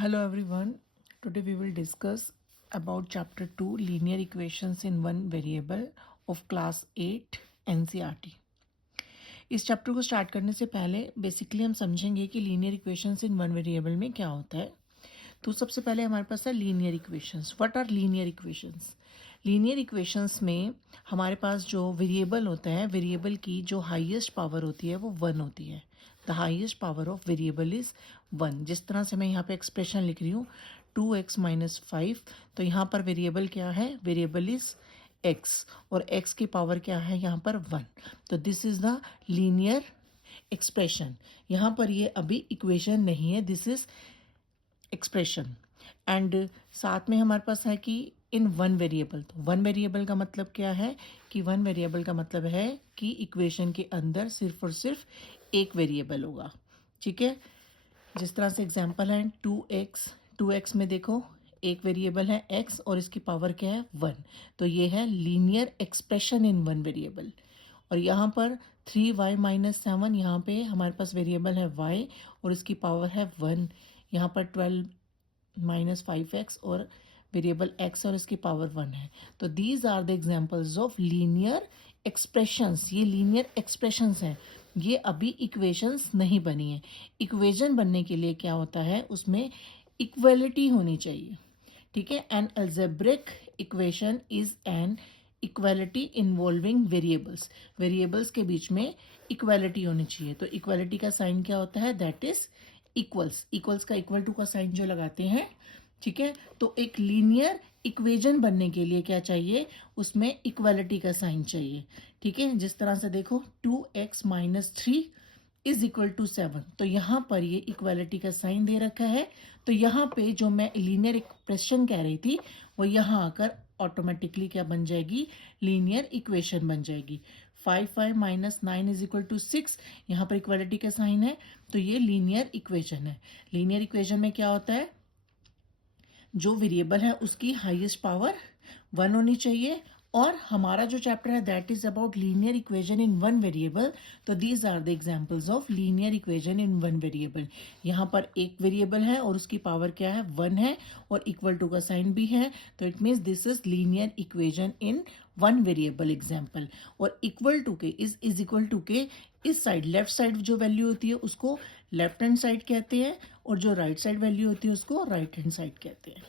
Hello everyone. Today we will discuss about chapter 2 linear equations in one variable of class 8 NCERT. इस chapter को start करने से पहले basically हम समझेंगे कि लीनियर इक्वेशंस इन वन वेरिएबल में क्या होता है। तो सबसे पहले हमारे पास है linear equations. What are linear equations? Linear equations में हमारे पास जो वेरिएबल होता है, वेरिएबल की जो हाईएस्ट पावर होती है वो 1 होती है। The highest power of variable is 1। जिस तरह से मैं यहाँ पे एक्सप्रेशन लिख रही हूँ 2x - 5, तो यहाँ पर वेरिएबल क्या है? वेरिएबल इज x और x की पावर क्या है यहाँ पर 1। तो this is the linear expression. यहाँ पर ये अभी इक्वेशन नहीं है, दिस इज एक्सप्रेशन। एंड साथ में हमारे पास है कि इन वन वेरिएबल। तो वन वेरिएबल का मतलब क्या है कि वन वेरिएबल का मतलब है कि इक्वेशन के अंदर सिर्फ और सिर्फ एक वेरिएबल होगा। ठीक है, जिस तरह से एग्जांपल है 2x में देखो एक वेरिएबल है x और इसकी पावर क्या है 1। तो ये है linear expression in one variable. और यहाँ पर 3y - 7, यहाँ पे हमारे पास वेरिएबल है y और इसकी पावर है 1। यहाँ पर 12 - 5x और वेरिएबल x और इसकी पावर 1 है। तो these are the examples of linear expressions. ये लीनियर एक्सप्रेशंस हैं, ये अभी इक्वेशंस नहीं बनी है। इक्वेशन बनने के लिए क्या होता है, उसमें इक्वलिटी होनी चाहिए। ठीक है, N algebraic equation is an equality involving variables. Variables के बीच में इक्वालिटी होनी चाहिए। तो इक्वालिटी का साइन क्या होता है? That is equals. इक्वल्स का इक्वल टू का साइन जो लगाते हैं, ठीक है। तो एक लीनियर इक्वेशन बनने के लिए क्या चाहिए? उसमें इक्वालिटी का साइन चाहिए। ठीक है, जिस तरह से देखो 2x - 3 इज इक्वल टू 7। तो यहाँ पर ये इक्वालिटी का साइन दे रखा है। तो यहाँ पे जो मैं लीनियर एक्सप्रेशन कह रही थी वो यहाँ आकर ऑटोमेटिकली क्या बन जाएगी? लीनियर इक्वेशन बन जाएगी। 5 - 9 इज इक्वल टू 6, यहाँ पर इक्वालिटी का साइन है। तो ये लीनियर इक्वेशन है। लीनियर इक्वेशन में क्या होता है? जो वेरिएबल है उसकी हाईएस्ट पावर 1 होनी चाहिए। और हमारा जो चैप्टर है that is about linear equation in one variable. तो these are the examples of linear equation in one variable. यहाँ पर एक वेरिएबल है और उसकी पावर क्या है? 1 है और इक्वल टू का साइन भी है। तो it means this is linear equation in one variable example. और इक्वल टू के इज इक्वल टू के इस साइड, लेफ्ट साइड जो वैल्यू होती है उसको लेफ्ट हैंड साइड कहते हैं और जो राइट साइड वैल्यू होती है उसको राइट हैंड साइड कहते हैं।